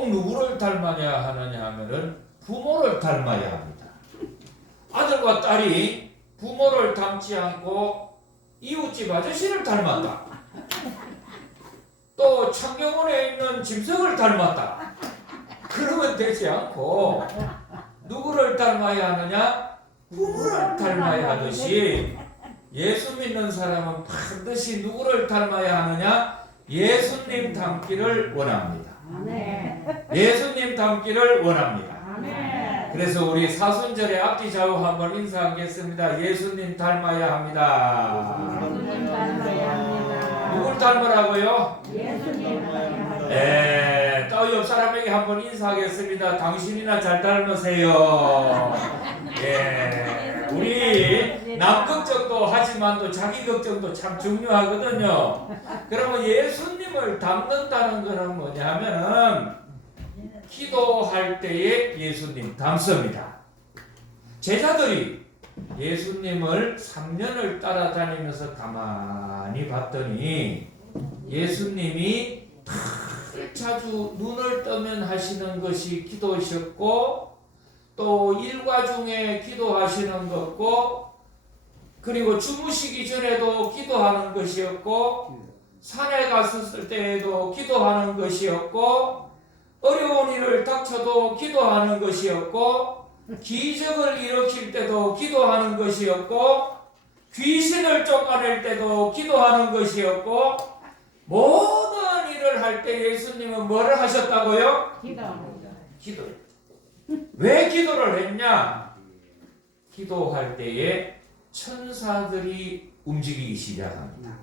꼭 누구를 닮아야 하느냐 하면은 부모를 닮아야 합니다. 아들과 딸이 부모를 닮지 않고 이웃집 아저씨를 닮았다. 또 창경원에 있는 짐승을 닮았다. 그러면 되지 않고 누구를 닮아야 하느냐? 부모를 닮아야 하듯이 예수 믿는 사람은 반드시 누구를 닮아야 하느냐? 예수님 닮기를 원합니다. 예수님 닮기를 원합니다. 그래서 우리 사순절에 앞뒤 좌우 한번 인사하겠습니다. 예수님 닮아야 합니다. 예수님 닮아야 합니다. 누굴 닮으라고요? 예수님 닮아야 합니다. 네, 또 옆 사람에게 한번 인사하겠습니다. 당신이나 잘 닮으세요. 예, 우리 남 걱정도 하지만 또 자기 걱정도 참 중요하거든요. 그러면 예수님을 닮는다는 것은 뭐냐 하면은 기도할 때에 예수님 닮습니다. 제자들이 예수님을 3년을 따라다니면서 가만히 봤더니 예수님이 자주 눈을 뜨면 하시는 것이 기도셨고 또 일과 중에 기도하시는 것고 그리고 주무시기 전에도 기도하는 것이었고 산에 갔을 때에도 기도하는 것이었고 어려운 일을 닥쳐도 기도하는 것이었고 기적을 일으킬 때도 기도하는 것이었고 귀신을 쫓아낼 때도 기도하는 것이었고 모든 일을 할 때 예수님은 뭐를 하셨다고요? 기도를. 왜 기도를 했냐? 기도할 때에 천사들이 움직이기 시작합니다.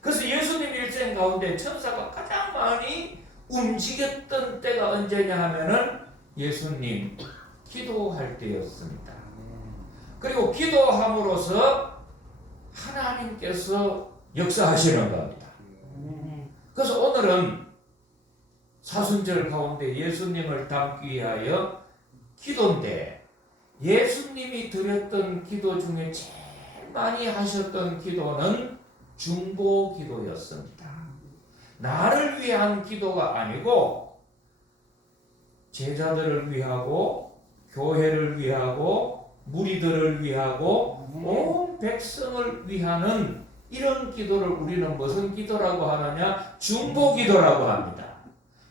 그래서 예수님 일생 가운데 천사가 가장 많이 움직였던 때가 언제냐 하면은 예수님 기도할 때였습니다. 그리고 기도함으로써 하나님께서 역사하시는 겁니다. 그래서 오늘은 사순절 가운데 예수님을 닮기 위하여 기도인데 예수님이 드렸던 기도 중에 제일 많이 하셨던 기도는 중보 기도였습니다. 나를 위한 기도가 아니고 제자들을 위하고 교회를 위하고 무리들을 위하고 온 백성을 위하는 이런 기도를 우리는 무슨 기도라고 하느냐? 중보 기도라고 합니다.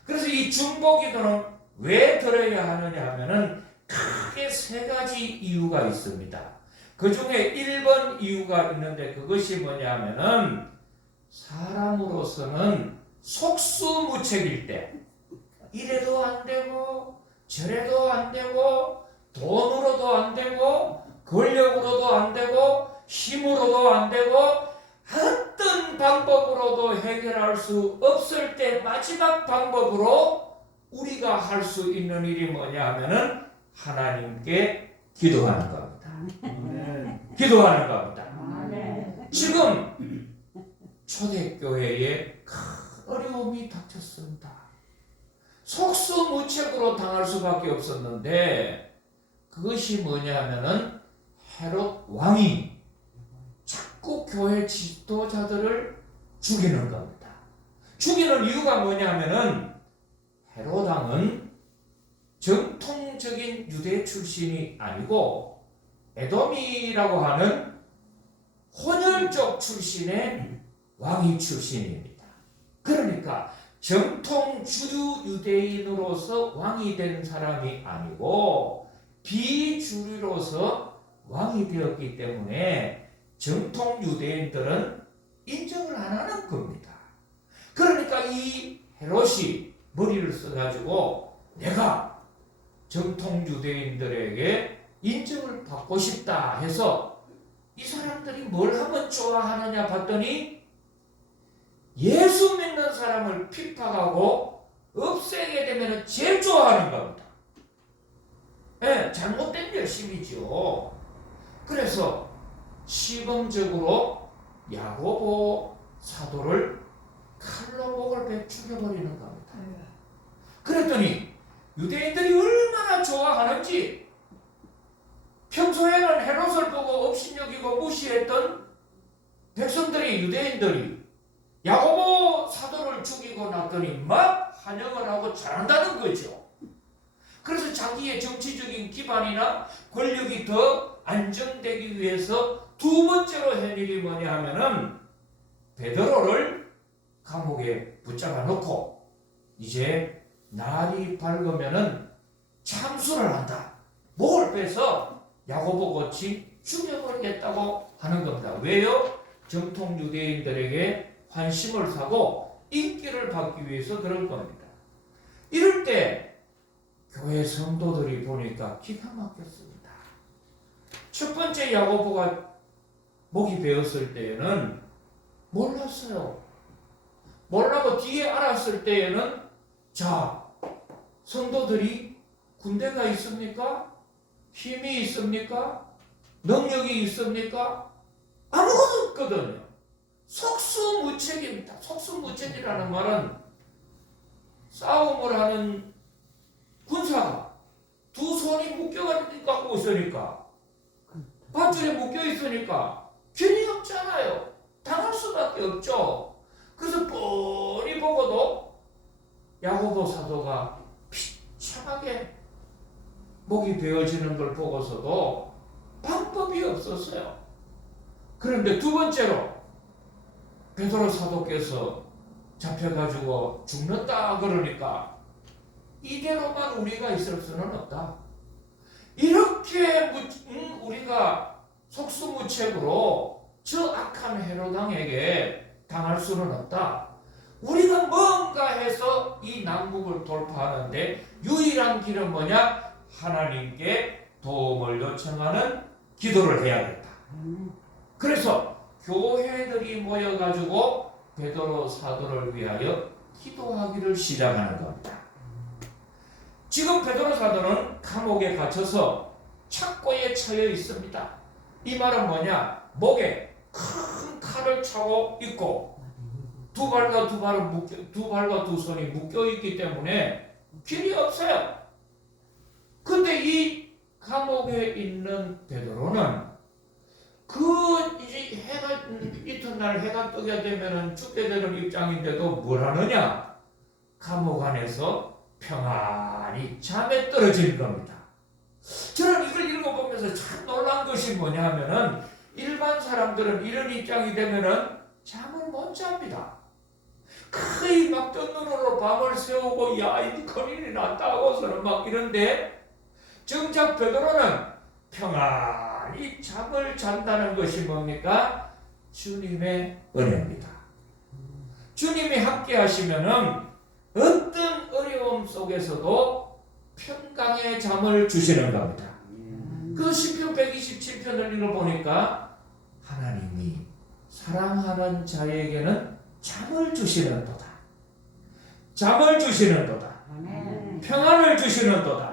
그래서 이 중보 기도는 왜 들어야 하느냐 하면은 크게 세 가지 이유가 있습니다. 그 중에 1번 이유가 있는데 그것이 뭐냐 하면은 사람으로서는 속수무책일 때 이래도 안 되고 저래도 안 되고 돈으로도 안 되고 권력으로도 안 되고 힘으로도 안 되고 어떤 방법으로도 해결할 수 없을 때 마지막 방법으로 우리가 할 수 있는 일이 뭐냐 하면은 하나님께 기도하는 겁니다. 기도하는 겁니다. 지금 초대교회에 큰 어려움이 닥쳤습니다. 속수무책으로 당할 수밖에 없었는데 그것이 뭐냐 하면은 헤롯 왕이 자꾸 교회 지도자들을 죽이는 겁니다. 죽이는 이유가 뭐냐 하면은 헤롯 왕은 정통적인 유대 출신이 아니고 에돔이라고 하는 혼혈족 출신의 왕이 출신입니다. 그러니까 정통 주류 유대인으로서 왕이 된 사람이 아니고 비주류로서 왕이 되었기 때문에 정통 유대인들은 인정을 안 하는 겁니다. 그러니까 이 헤롯이 머리를 써가지고 내가 정통 유대인들에게 인정을 받고 싶다 해서 이 사람들이 뭘 하면 좋아하느냐 봤더니 예수 믿는 사람을 핍박하고 없애게 되면 제일 좋아하는 겁니다. 네, 잘못된 열심이죠. 그래서 시범적으로 야고보 사도를 칼로 목을 죽여버리는 겁니다. 그랬더니 유대인들이 얼마나 좋아하는지 평소에는 헤롯을 보고 업신여기고 무시했던 백성들이 유대인들이 야고보 사도를 죽이고 났더니 막 환영을 하고 잘한다는 거죠. 그래서 자기의 정치적인 기반이나 권력이 더 안정되기 위해서 두 번째로 한 일이 뭐냐 하면은 베드로를 감옥에 붙잡아 놓고 이제 날이 밝으면은 참수를 한다. 목을 빼서 야고보 같이 죽여버리겠다고 하는 겁니다. 왜요? 정통 유대인들에게 환심을 사고 인기를 받기 위해서 그럴 겁니다. 이럴 때 교회 성도들이 보니까 기가 막혔습니다. 첫 번째 야고보가 목이 베었을 때에는 몰랐어요. 몰라고 뒤에 알았을 때에는 자, 성도들이 군대가 있습니까? 힘이 있습니까? 능력이 있습니까? 아무것도 없거든요. 속수무책입니다. 속수무책이라는 말은 싸움을 하는 군사가 두 손이 묶여가지고 있으니까 밧줄에 묶여 있으니까 길이 없잖아요. 당할 수밖에 없죠. 그래서 뻔히 보고도 야고보 사도가 비참하게 목이 베어지는 걸 보고서도 방법이 없었어요. 그런데 두 번째로 베드로 사도께서 잡혀가지고 죽는다 그러니까 이대로만 우리가 있을 수는 없다. 이렇게 우리가 속수무책으로 저 악한 헤로당에게 당할 수는 없다. 우리가 뭔가 해서 이 난국을 돌파하는데 유일한 길은 뭐냐? 하나님께 도움을 요청하는 기도를 해야겠다. 그래서 교회들이 모여가지고 베드로 사도를 위하여 기도하기를 시작하는 겁니다. 지금 베드로 사도는 감옥에 갇혀서 착고에 처해 있습니다. 이 말은 뭐냐? 목에 큰 칼을 차고 있고 두 발과 두 손이 묶여 있기 때문에 길이 없어요. 근데 이 감옥에 있는 베드로는 이제 이튿날 해가 뜨게 되면은 죽게 되는 입장인데도 뭘 하느냐? 감옥 안에서 평안히 잠에 떨어지는 겁니다. 저는 이걸 읽어보면서 참 놀란 것이 뭐냐 하면은 일반 사람들은 이런 입장이 되면은 잠을 못 잡니다. 거의 막 뜬 눈으로 밤을 새우고 야, 이 큰일이 났다 하고서는 막 이런데 정작 베드로는 평안히 잠을 잔다는 것이 뭡니까? 주님의 은혜입니다. 주님이 함께 하시면은 어떤 어려움 속에서도 평강의 잠을 주시는 겁니다. 그 시편 127편을 읽어보니까 하나님이 사랑하는 자에게는 잠을 주시는도다. 잠을 주시는도다. 평안을 주시는도다.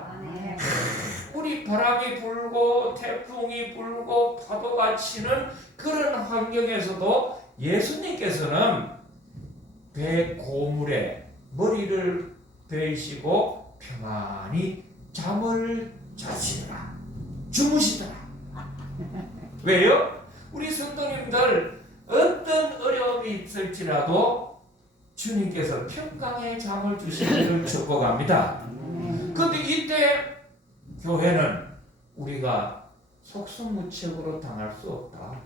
우리 바람이 불고 태풍이 불고 파도가 치는 그런 환경에서도 예수님께서는 배 고물에 머리를 베이시고 평안히 잠을 자시더라. 주무시더라. 왜요? 우리 성도님들 어떤 어려움이 있을지라도 주님께서 평강의 잠을 주시기를 축복합니다. 그런데 이때 교회는 우리가 속수무책으로 당할 수 없다.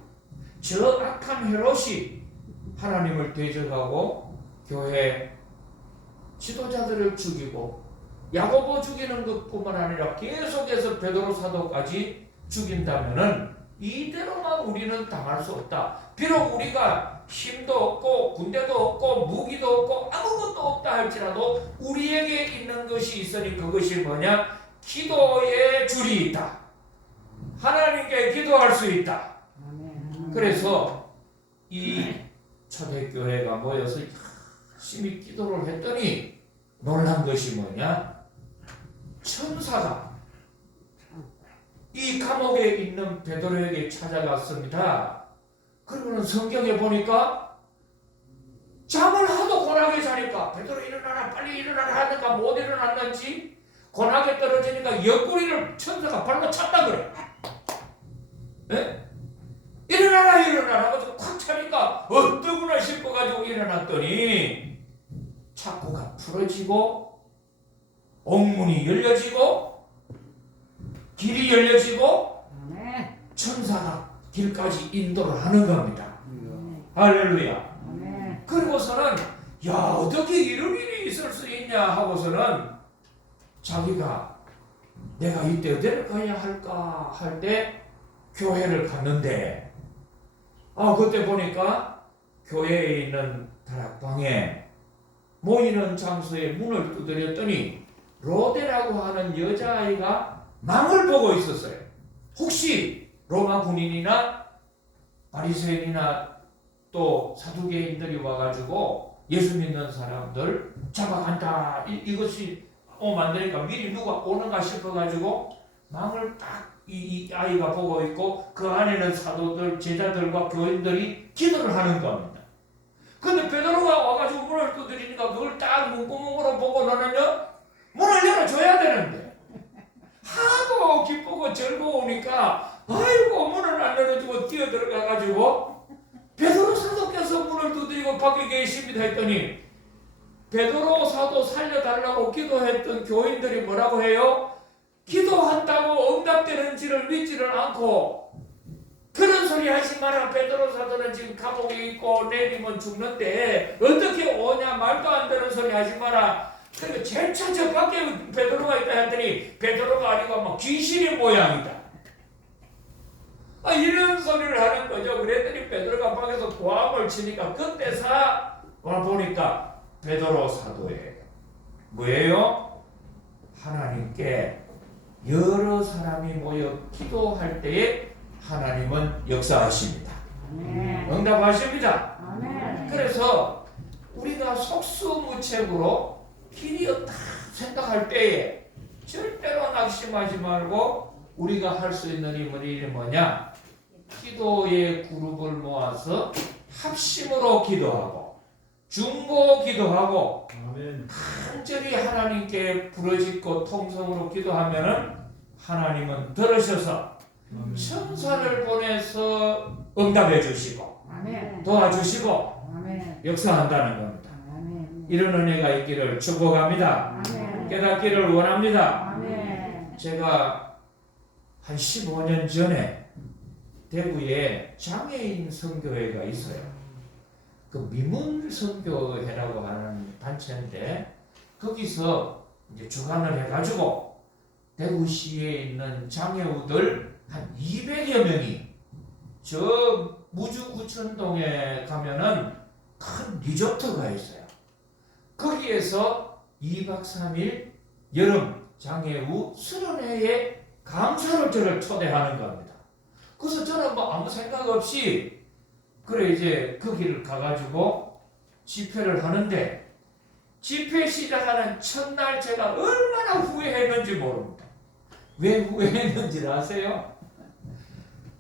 저 악한 헤롯이 하나님을 대적하고 교회 지도자들을 죽이고 야고보 죽이는 것뿐만 아니라 계속해서 베드로 사도까지 죽인다면은 이대로만 우리는 당할 수 없다. 비록 우리가 힘도 없고 군대도 없고 무기도 없고 아무것도 없다 할지라도 우리에게 있는 것이 있으니 그것이 뭐냐? 기도의 줄이 있다. 하나님께 기도할 수 있다. 그래서 이 초대교회가 모여서 열심히 기도를 했더니 놀란 것이 뭐냐? 천사가 이 감옥에 있는 베드로에게 찾아갔습니다. 그러면 성경에 보니까 잠을 하도 고나게 자니까 베드로 일어나라 빨리 일어나라 하니까 못 일어났는지 고나게 떨어지니까 옆구리를 천사가 발로 찼다 그래. 네? 일어나라 일어나라 하고 콱 차니까 어떠구나 싶어가지고 일어났더니 창고가 풀어지고 옥문이 열려지고 길이 열려지고 아멘. 천사가 길까지 인도를 하는 겁니다. 아멘. 할렐루야. 아멘. 그리고서는 야 어떻게 이런 일이 있을 수 있냐 하고서는 자기가 내가 이때 어디를 가야 할까 할 때 교회를 갔는데 그때 보니까 교회에 있는 다락방에 모이는 장소에 문을 두드렸더니 로데라고 하는 여자아이가 망을 보고 있었어요. 혹시 로마 군인이나 바리새인이나 또 사두개인들이 와가지고 예수 믿는 사람들 잡아간다 이것이 만드니까 미리 누가 오는가 싶어가지고 망을 딱 이 아이가 보고 있고 그 안에는 사도들 제자들과 교인들이 기도를 하는 겁니다. 근데 베드로가 와가지고 문을 두드리니까 그걸 딱 문구멍으로 보고는 문을 열어줘야 되는데 하도 기쁘고 즐거우니까 아이고 문을 안 열어주고 뛰어들어가가지고 베드로 사도께서 문을 두드리고 밖에 계십니다 했더니 베드로 사도 살려달라고 기도했던 교인들이 뭐라고 해요? 기도한다고 응답되는지를 믿지를 않고 그런 소리 하지 마라. 베드로 사도는 지금 감옥에 있고 내리면 죽는데 어떻게 오냐 말도 안 되는 소리 하지 마라. 그러니까 제일 처저 밖에 베드로가 있다 했더니 베드로가 아니고 막 귀신의 모양이다. 이런 소리를 하는 거죠. 그랬더니 베드로가 밖에서 고함을 치니까 그때서 와 보니까 베드로 사도예요. 뭐예요? 하나님께 여러 사람이 모여 기도할 때에 하나님은 역사하십니다. 아멘. 응답하십니다. 아멘. 그래서 우리가 속수무책으로 길이었다 생각할 때에 절대로 낙심하지 말고 우리가 할 수 있는 일이 뭐냐? 기도의 그룹을 모아서 합심으로 기도하고 중보 기도하고 간절히 하나님께 부르짖고 통성으로 기도하면은 하나님은 들으셔서 천사를 보내서 응답해 주시고 아멘. 도와주시고 아멘. 역사한다는 겁니다. 아멘. 이런 은혜가 있기를 축복합니다. 아멘. 깨닫기를 원합니다. 아멘. 제가 한 15년 전에 대구에 장애인 선교회가 있어요. 그 미문 선교회라고 하는 단체인데 거기서 이제 주관을 해가지고 대구시에 있는 장애우들 한 200여 명이 저 무주구천동에 가면은 큰 리조트가 있어요. 거기에서 2박 3일 여름 장애우 수련회에 강사로 저를 초대하는 겁니다. 그래서 저는 뭐 아무 생각 없이 그래 이제 거기를 가가지고 집회를 하는데 집회 시작하는 첫날 제가 얼마나 후회했는지 모릅니다. 왜 후회했는지 아세요?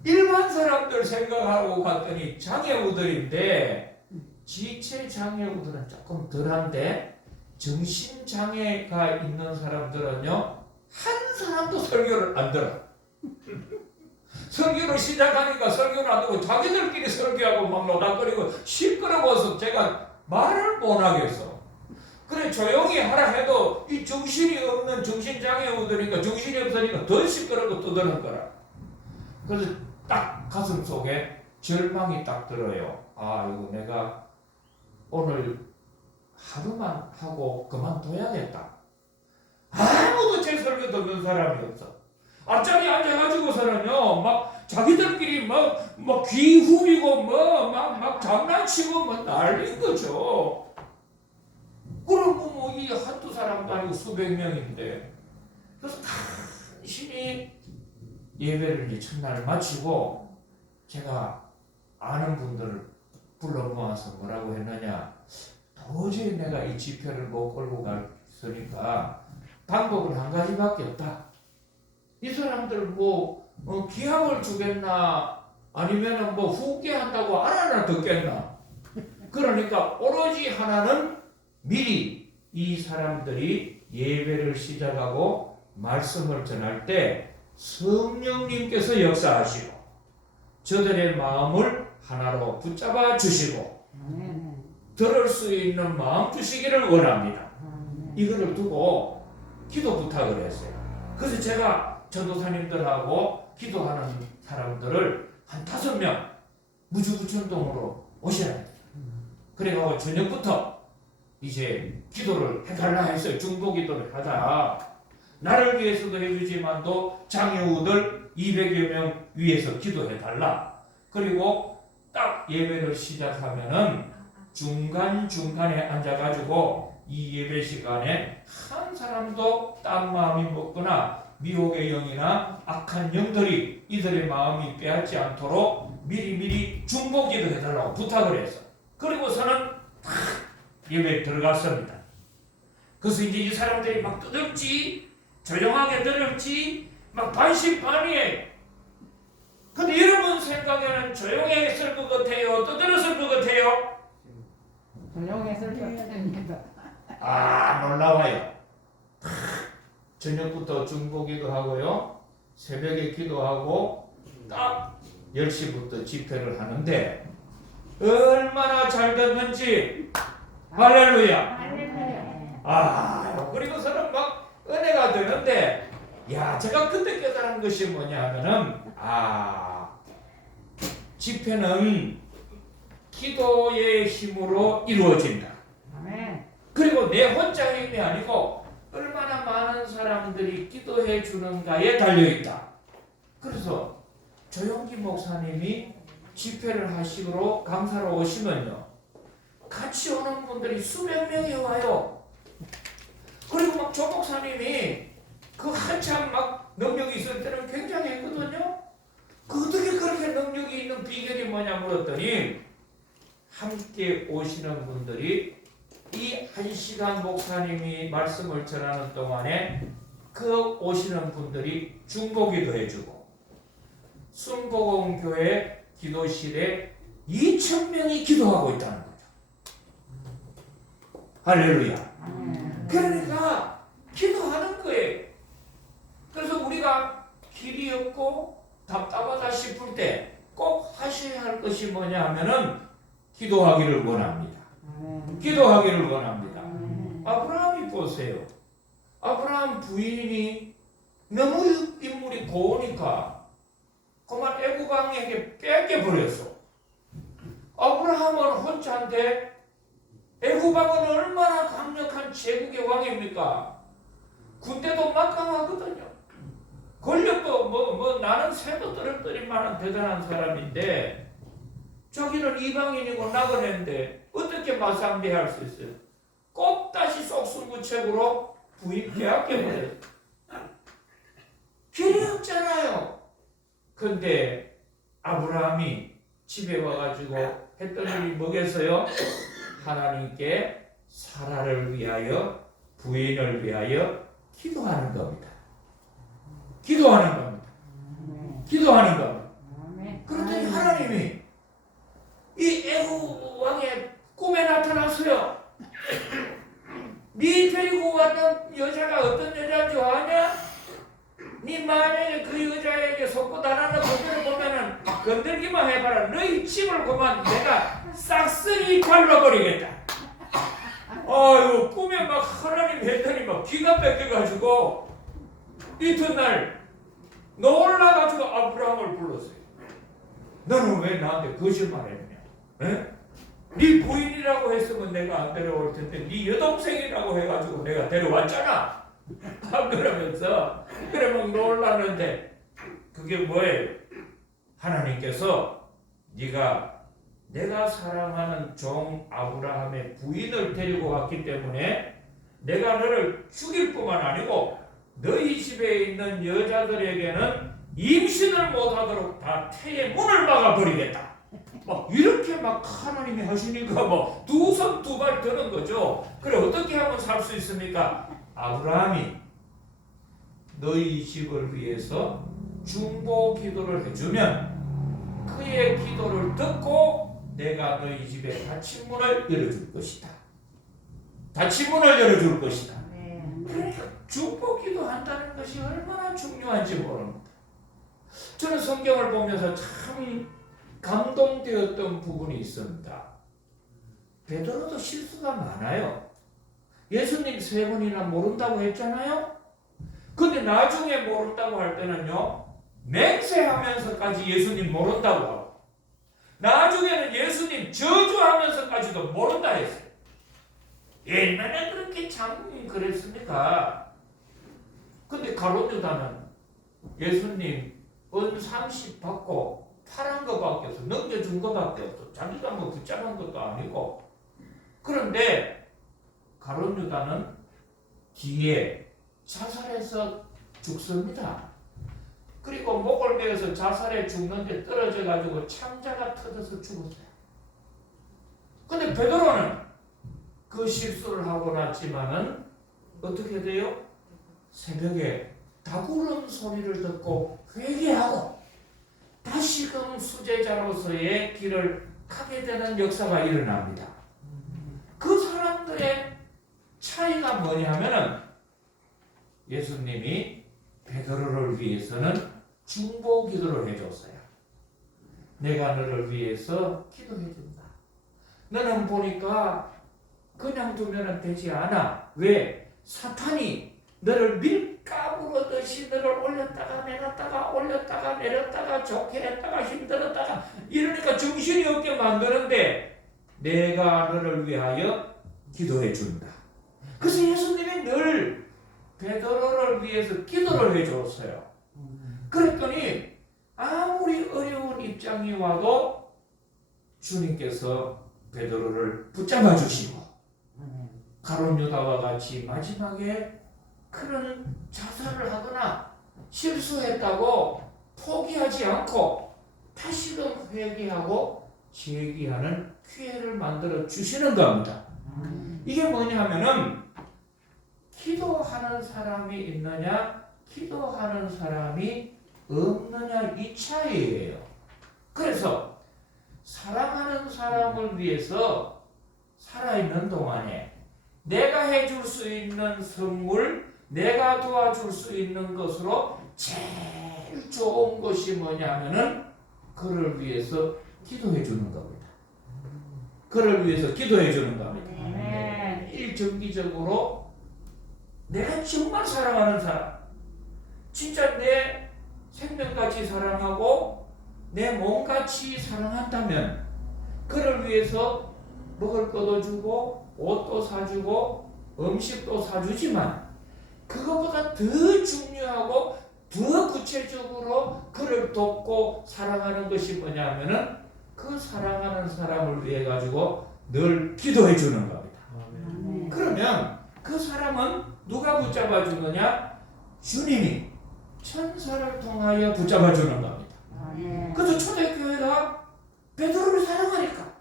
일반 사람들 생각하고 갔더니 장애우들인데 지체 장애우들은 조금 덜한데 정신장애가 있는 사람들은요 한 사람도 설교를 안 들어. 설교를 시작하니까 설교를 안 듣고 자기들끼리 설교하고 막 노닥거리고 시끄러워서 제가 말을 못 하겠어. 그래 조용히 하라 해도 이 정신이 없는 정신장애우들이니까 정신이 없으니까 더 시끄럽고 떠드는 거라. 그래서 딱 가슴 속에 절망이 딱 들어요. 이거 내가 오늘 하루만 하고 그만둬야겠다. 아무도 제 설교 듣는 사람이 없어. 앞자리에 앉아가지고서는요, 막 자기들끼리 막 귀 후리고 막 장난치고 막 난린 거죠. 그럼 이 한두 사람도 아니고 수백 명인데. 그래서 간신히 예배를 이제 첫날 마치고 제가 아는 분들을 불러 모아서 뭐라고 했느냐. 도저히 내가 이 집회를 못 끌고 갔으니까 방법은 한 가지밖에 없다. 이 사람들 기합을 주겠나 아니면은 후계한다고 알아나 듣겠나. 그러니까 오로지 하나는 미리 이 사람들이 예배를 시작하고 말씀을 전할 때 성령님께서 역사하시고 저들의 마음을 하나로 붙잡아 주시고 들을 수 있는 마음 주시기를 원합니다. 이거를 두고 기도 부탁을 했어요. 그래서 제가 전도사님들하고 기도하는 사람들을 한 5명 무주구천동으로 오시라. 그래가지고 저녁부터 이제 기도를 해달라 했어요. 중보 기도를 하자. 나를 위해서도 해주지만도 장애우들 200여 명 위해서 기도해달라. 그리고 딱 예배를 시작하면은 중간중간에 앉아가지고 이 예배 시간에 한 사람도 딴 마음이 먹거나 미혹의 영이나 악한 영들이 이들의 마음이 빼앗지 않도록 미리미리 중보 기도해달라고 부탁을 했어. 그리고서는 탁 예배에 들어갔습니다. 그래서 이제 이 사람들이 막 떠들지, 조용하게 들을지, 막 반신반의해. 근데 여러분 생각에는 조용했을 것 같아요? 떠들었을 것 같아요? 조용했을 것 같습니다. 아, 놀라워요. 저녁부터 중보기도 하고요. 새벽에 기도하고 딱 10시부터 집회를 하는데 얼마나 잘 됐는지. 할렐루야. 할렐루야. 아, 그리고서는 막 은혜가 되는데, 야, 제가 그때 깨달은 것이 뭐냐 하면은, 집회는 기도의 힘으로 이루어진다. 아멘. 그리고 내 혼자 힘이 아니고 얼마나 많은 사람들이 기도해 주는가에 달려있다. 그래서 조영기 목사님이 집회를 하시러 강사로 오시면요, 같이 오는 분들이 수백 명이 와요. 그리고 막 조 목사님이 그 한참 막 능력이 있을 때는 굉장했거든요. 그 어떻게 그렇게 능력이 있는 비결이 뭐냐 물었더니, 함께 오시는 분들이 이 1시간 목사님이 말씀을 전하는 동안에 그 오시는 분들이 중보기도 해주고, 순복음교회 기도실에 2,000명이 기도하고 있다는 거죠. 할렐루야. 그러니까 기도하는 거예요. 그래서 우리가 길이 없고 답답하다 싶을 때 꼭 하셔야 할 것이 뭐냐 하면은 기도하기를 원합니다. 기도하기를 원합니다. 아브라함이 보세요. 아브라함 부인이 너무 인물이 고우니까 그만 애굽 왕에게 뺏겨버렸어. 아브라함은 혼자인데 애굽 왕은 얼마나 강력한 제국의 왕입니까? 군대도 막강하거든요. 권력도 나는 새도 떨어뜨릴 만한 대단한 사람인데, 저기는 이방인이고 나그네인데 어떻게 맞상대할 수 있어요? 꼭 다시 속수무책으로 부인 빼앗겨버려요. 길이 없잖아요. 근데 아브라함이 집에 와가지고 했던 일이 뭐겠어요? 하나님께 사라를 위하여, 부인을 위하여 기도하는 겁니다. 기도하는 겁니다. 기도하는 겁니다. 그랬더니 하나님이 이 애굽 왕의 꿈에 나타났어요. 네 데리고 왔던 여자가 어떤 여자인지 아냐? 네 만약에 그 여자에게 속고 다나는 거기를 보면은 건들기만 해봐라. 너희 집을 그만 내가 싹쓸이 갈라버리겠다. 아유, 꿈에 막 하나님 했더니 막 기가 뺏겨가지고 이튿날 놀라가지고 아브라함을 불렀어요. 너는 왜 나한테 거짓말했느냐? 네 부인이라고 했으면 내가 안 데려올 텐데 네 여동생이라고 해가지고 내가 데려왔잖아. 그러면서 그래 막 놀랐는데, 그게 뭐예요? 하나님께서 내가 사랑하는 종 아브라함의 부인을 데리고 왔기 때문에 내가 너를 죽일 뿐만 아니고 너희 집에 있는 여자들에게는 임신을 못하도록 다 태의 문을 막아버리겠다. 막 이렇게 막 하나님이 하시니까 뭐 두 손 두 발 드는 거죠. 그래, 어떻게 하면 살 수 있습니까? 아브라함이 너희 집을 위해서 중보 기도를 해주면 그의 기도를 듣고 내가 너희 집에 닫힌 문을 열어줄 것이다. 닫힌 문을 열어줄 것이다. 그러니까 중보 기도한다는 것이 얼마나 중요한지 모릅니다. 저는 성경을 보면서 참 감동되었던 부분이 있습니다. 베드로도 실수가 많아요. 예수님 3번이나 모른다고 했잖아요. 근데 나중에 모른다고 할 때는요, 맹세하면서까지 예수님 모른다고 하고, 나중에는 예수님 저주하면서까지도 모른다 했어요. 옛날에 그렇게 참 그랬습니까? 근데 가룟 유다는 예수님 은 30 받고 팔은 것밖에 없어. 넘겨준 것밖에 없어. 자기가 뭐 붙잡은 것도 아니고. 그런데 가룟 유다는 뒤에 자살해서 죽습니다. 그리고 목을 베어서 자살해 죽는데 떨어져 가지고 창자가 터져서 죽었어요. 근데 베드로는 그 실수를 하고 났지만은 어떻게 돼요? 새벽에 다구름 소리를 듣고 회개하고 다시금 수제자로서의 길을 가게 되는 역사가 일어납니다. 그 사람들의 차이가 뭐냐면은 예수님이 베드로를 위해서는 중보 기도를 해줬어요. 내가 너를 위해서 기도해준다. 너는 보니까 그냥 두면 되지 않아. 왜? 사탄이 너를 밀가부르듯이 너를 올렸다가 내렸다가 올렸다가 내렸다가 좋게 했다가 힘들었다가 이러니까 정신이 없게 만드는데 내가 너를 위하여 기도해 준다. 그래서 예수님이 늘 베드로를 위해서 기도를 해줬어요. 그랬더니 아무리 어려운 입장이 와도 주님께서 베드로를 붙잡아 주시고 가룟 유다와 같이 마지막에 그런 자살을 하거나 실수했다고 포기하지 않고 다시금 회개하고 재기하는 기회를 만들어 주시는 겁니다. 이게 뭐냐면은 기도하는 사람이 있느냐 기도하는 사람이 없느냐 이 차이예요. 그래서 사랑하는 사람을 위해서 살아있는 동안에 내가 해줄 수 있는 선물, 내가 도와줄 수 있는 것으로 제일 좋은 것이 뭐냐면은 그를 위해서 기도해 주는 겁니다. 그를 위해서 기도해 주는 겁니다. 매일 정기적으로 내가 정말 사랑하는 사람, 진짜 내 생명같이 사랑하고 내 몸같이 사랑한다면 그를 위해서 먹을 것도 주고 옷도 사주고 음식도 사주지만 그것보다 더 중요하고 더 구체적으로 그를 돕고 사랑하는 것이 뭐냐면은 그 사랑하는 사람을 위해 가지고 늘 기도해 주는 겁니다. 그러면 그 사람은 누가 붙잡아 주느냐? 주님이 천사를 통하여 붙잡아 주는 겁니다. 그래서 초대교회가 베드로를 사랑하니까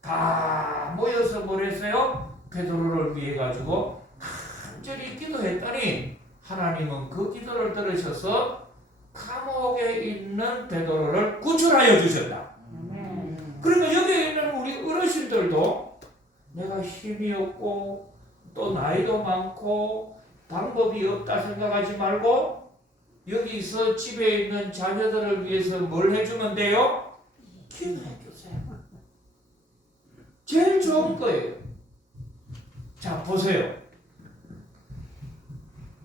다 모여서 뭘 했어요? 베드로를 위해 가지고 간절히 기도했더니 하나님은 그 기도를 들으셔서 감옥에 있는 베드로를 구출하여 주셨다. 그러니까 여기에 있는 우리 어르신들도 내가 힘이 없고 또 나이도 많고 방법이 없다 생각하지 말고 여기서 집에 있는 자녀들을 위해서 뭘 해주면 돼요? 기도해 주세요. 제일 좋은 거예요. 자, 보세요.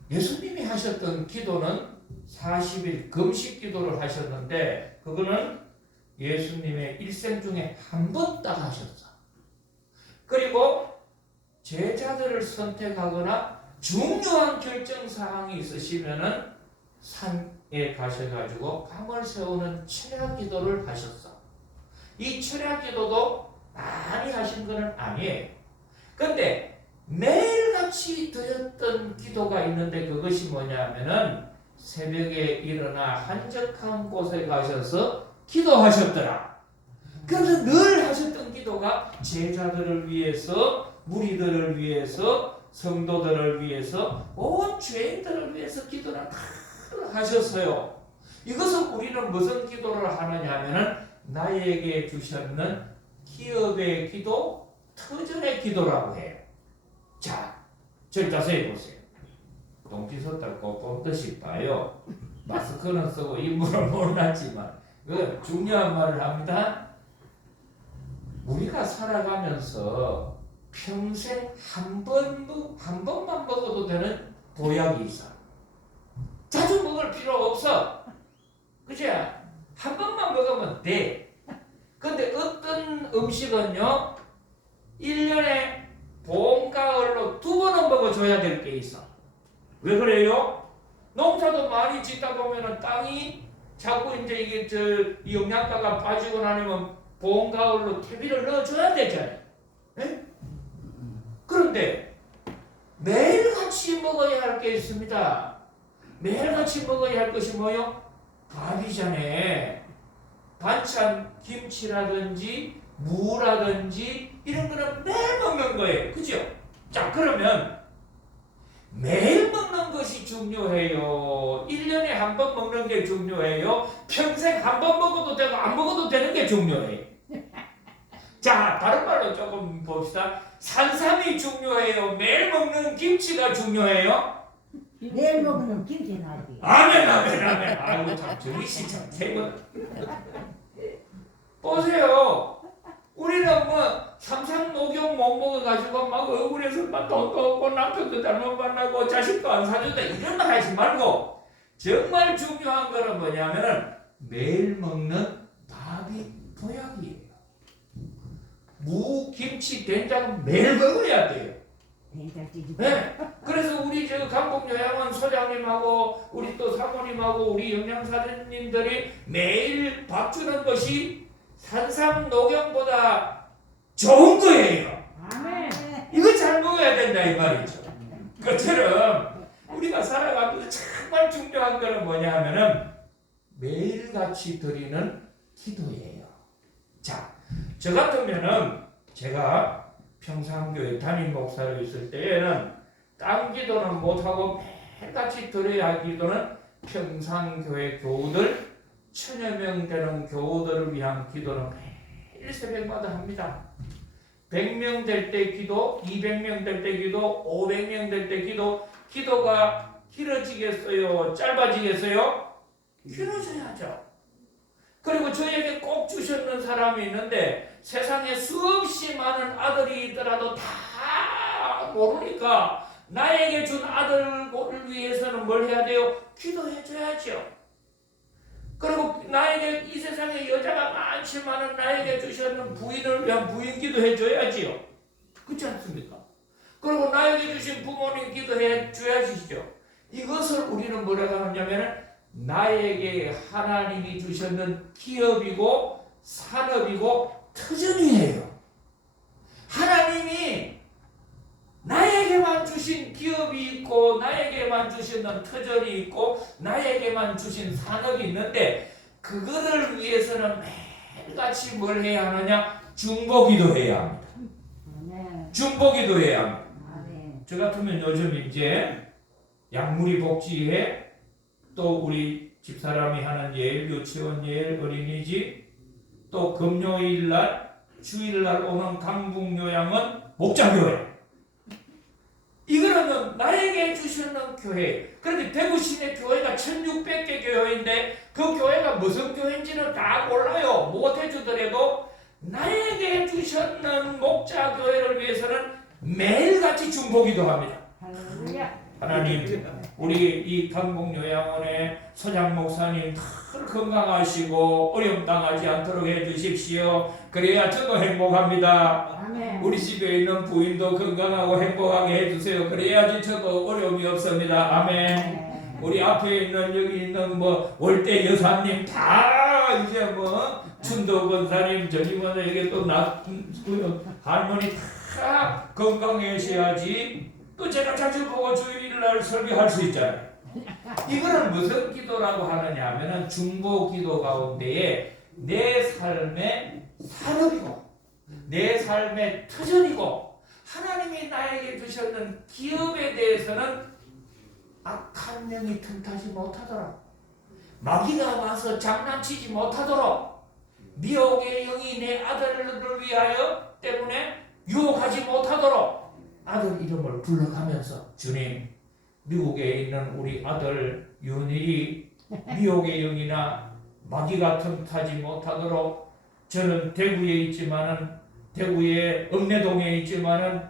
예수님이 하셨던 기도는 40일 금식 기도를 하셨는데 그거는 예수님의 일생 중에 한 번 딱 하셨어. 그리고 제자들을 선택하거나 중요한 결정사항이 있으시면은 산에 가셔가지고 밤을 새우는 철야 기도를 하셨어. 이 철야 기도도 많이 하신 것은 아니에요. 근데 매일같이 드렸던 기도가 있는데 그것이 뭐냐면은 새벽에 일어나 한적한 곳에 가셔서 기도하셨더라. 그래서 늘 하셨던 기도가 제자들을 위해서, 무리들을 위해서, 성도들을 위해서, 온 죄인들을 위해서 기도를 다 하셨어요. 이것은 우리는 무슨 기도를 하느냐 하면은 나에게 주셨는 기업의 기도, 터전의 기도라고 해요. 자, 저를 자세히 보세요. 동피섰다 꼭 보듯이 봐요. 마스크는 쓰고 인물은 몰랐지만 그 중요한 말을 합니다. 우리가 살아가면서 평생 한 번만 먹어도 되는 보약이 있어. 자주 먹을 필요 없어. 그치? 한 번만 먹으면 돼. 근데 어떤 음식은요, 1년에 봄, 가을로 2번은 먹어줘야 될 게 있어. 왜 그래요? 농사도 많이 짓다 보면은 땅이 자꾸 이제 이게 이 영양가가 빠지고 나면 봄, 가을로 퇴비를 넣어줘야 되잖아요. 네? 그런데 매일같이 먹어야 할 게 있습니다. 매일같이 먹어야 할 것이 뭐요? 밥이잖아요. 반찬, 김치라든지 무라든지 이런 거는 매일 먹는 거예요. 그죠? 자, 그러면 매일 먹는 것이 중요해요? 1년에 한 번 먹는 게 중요해요? 평생 한 번 먹어도 되고 안 먹어도 되는 게 중요해요? 자, 다른 말로 조금 봅시다. 산삼이 중요해요? 매일 먹는 김치가 중요해요? 내일 먹으면 김치 나지. 아멘, 아멘, 아멘. 아이고, 참, 정리씨 참, 세번. 보세요. 우리는 뭐, 삼삼 녹용 못 먹어가지고 막 억울해서 막 돈도 없고 남편도 잘못 만나고 자식도 안 사준다. 이런 말 하지 말고, 정말 중요한 거는 뭐냐면은, 매일 먹는 밥이 보약이에요. 무, 김치, 된장은 매일 먹어야 돼요. 된장찌개. 네. 그래서 우리 저 강북요양원 소장님하고 우리 또 사모님하고 우리 영양사님들이 매일 밥 주는 것이 산삼 녹용보다 좋은 거예요. 아멘. 이거 잘 먹어야 된다 이 말이죠. 그처럼 우리가 살아가면서 정말 중요한 거는 뭐냐 하면은 매일같이 드리는 기도예요. 자, 저 같으면은 제가 평상교회 담임 목사로 있을 때에는 딴 기도는 못하고 매일같이 드려야 할 기도는 평상교회 교우들 1000여 명 되는 교우들을 위한 기도는 매일 새벽마다 합니다. 100명 될 때 기도, 200명 될 때 기도, 500명 될 때 기도. 기도가 길어지겠어요? 짧아지겠어요? 길어져야죠. 그리고 저에게 꼭 주셨는 사람이 있는데 세상에 수없이 많은 아들이 있더라도 다 모르니까 나에게 준 아들을 위해서는 뭘 해야 돼요? 기도해 줘야죠. 그리고 나에게 이 세상에 여자가 많지만은 나에게 주셨는 부인을 위한 부인 기도해 줘야지요. 그렇지 않습니까? 그리고 나에게 주신 부모님 기도해 줘야지죠. 이것을 우리는 뭐라고 하냐면은 나에게 하나님이 주셨는 기업이고 산업이고 터전이에요. 하나님이 나에게만 주신 기업이 있고 나에게만 주시는 터전이 있고 나에게만 주신 산업이 있는데 그거를 위해서는 매일같이 뭘 해야 하느냐? 중보기도 해야 합니다. 아멘. 중보기도 해야 합니다. 아멘. 저 같으면 요즘 이제 약물이 복지회 또 우리 집사람이 하는 예일, 유치원 예일, 어린이집 또 금요일날 주일날 오는 강북요양원 목자교회 이거는 나에게 주시는 교회. 그런데 대구 시내 교회가 1600개 교회인데 그 교회가 무슨 교회인지는 다 몰라요. 못해주더라도 나에게 주셨는 목자교회를 위해서는 매일같이 중보기도 합니다. 할렐루야. 하나님 우리 이 강북요양원의 소장 목사님 늘 건강하시고 어려움 당하지 않도록 해주십시오. 그래야 저도 행복합니다. 아멘. 우리 집에 있는 부인도 건강하고 행복하게 해주세요. 그래야지 저도 어려움이 없습니다. 아멘. 우리 앞에 있는 여기 있는 뭐 월대 여사님 다 이제 뭐 춘도 권사님 전임원에게 또 할머니 다 건강해셔야지 또 제가 자주 보고 주일날 설교할 수 있잖아요. 이거는 무슨 기도라고 하느냐 하면은 중보 기도 가운데에 내 삶의 산업이고 내 삶의 터전이고 하나님이 나에게 주셨는 기업에 대해서는 악한 영이 틈타지 못하도록 마귀가 와서 장난치지 못하도록 미혹의 영이 내 아들을 위하여 때문에 유혹하지 못하도록 아들 이름을 불러가면서 주님 미국에 있는 우리 아들 윤일이 미혹의 영이나 마귀가 틈타지 못하도록 저는 대구에 있지만은 대구의 읍내동에 있지만은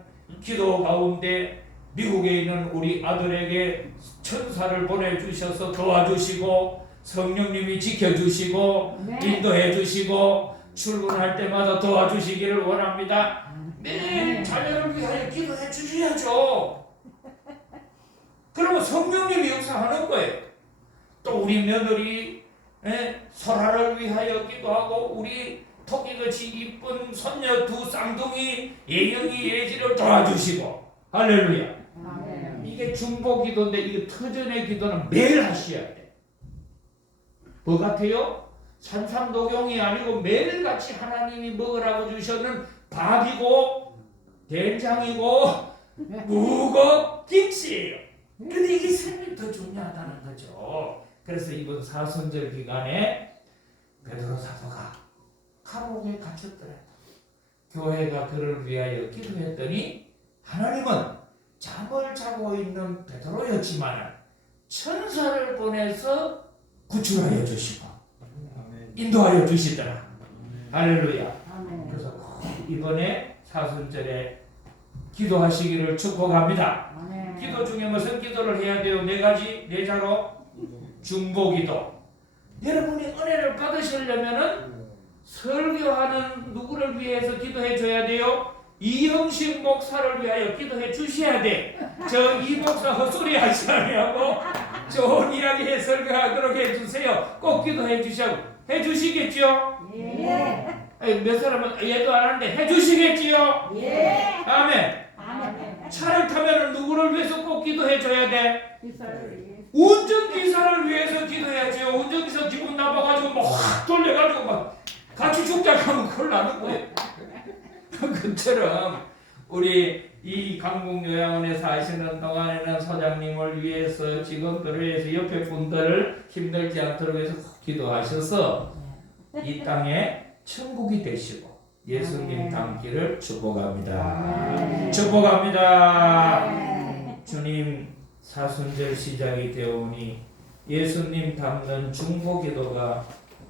기도 가운데 미국에 있는 우리 아들에게 천사를 보내주셔서 도와주시고 성령님이 지켜주시고 네. 인도해주시고 출근할 때마다 도와주시기를 원합니다. 매일 자녀를 위하여 기도해 주셔야죠. 그러면 성령님이 역사하는 거예요. 또 우리 며느리 설아를 위하여 기도하고 우리 토끼같이 이쁜 손녀 두 쌍둥이 예영이 예지를 도와주시고 할렐루야. 아멘. 이게 중보 기도인데 이게 터전의 기도는 매일 하셔야 돼. 뭐 같아요? 산삼독용이 아니고 매일같이 하나님이 먹으라고 주셨는 밥이고 된장이고 무고 김치예요. 근데 이게 삶이 더 중요하다는 거죠. 그래서 이번 사순절 기간에 베드로 사도가 감옥에 갇혔더라. 교회가 그를 위하여 기도했더니 하나님은 잠을 자고 있는 베드로였지만 천사를 보내서 구출하여 주시고 인도하여 주시더라. 할렐루야. 아멘. 그래서 이번에 사순절에 기도하시기를 축복합니다. 아멘. 기도 중에 무슨 기도를 해야 돼요? 네 가지, 네 자로 중보기도. 여러분이 은혜를 받으시려면은 설교하는 누구를 위해서 기도해 줘야 돼요? 이형식 목사를 위하여 기도해 주셔야 돼. 저 이 목사 헛소리 하지 아니하고 좋은 이야기에 설교하도록 해주세요. 꼭 기도해 주시고 해주시겠죠? 예. 몇 사람은 얘도 안 하는데 해주시겠지요? 예. 아멘. 아멘. 차를 타면 누구를 위해서 꼭 기도해 줘야 돼? 기사를 운전기사를 위해서 기도해야지요. 운전기사 기분 나빠가지고 막 확 돌려가지고 막 같이 죽자 하면 큰일 나는 거예요. 그처럼 우리 이 강북요양원에 사시는 동안에는 소장님을 위해서 직원들을 위해서 옆에 분들을 힘들지 않도록 해서 기도하셔서 이 땅에 천국이 되시고 예수님 닮기를 축복합니다. 축복합니다. 주님 사순절 시작이 되오니 예수님 닮는 중보기도가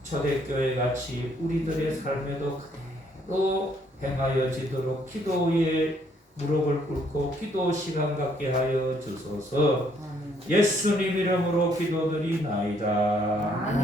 초대교회 같이 우리들의 삶에도 그대로 행하여지도록 기도에 무릎을 꿇고 기도 시간 갖게 하여 주소서. 예수님 이름으로 기도드리나이다.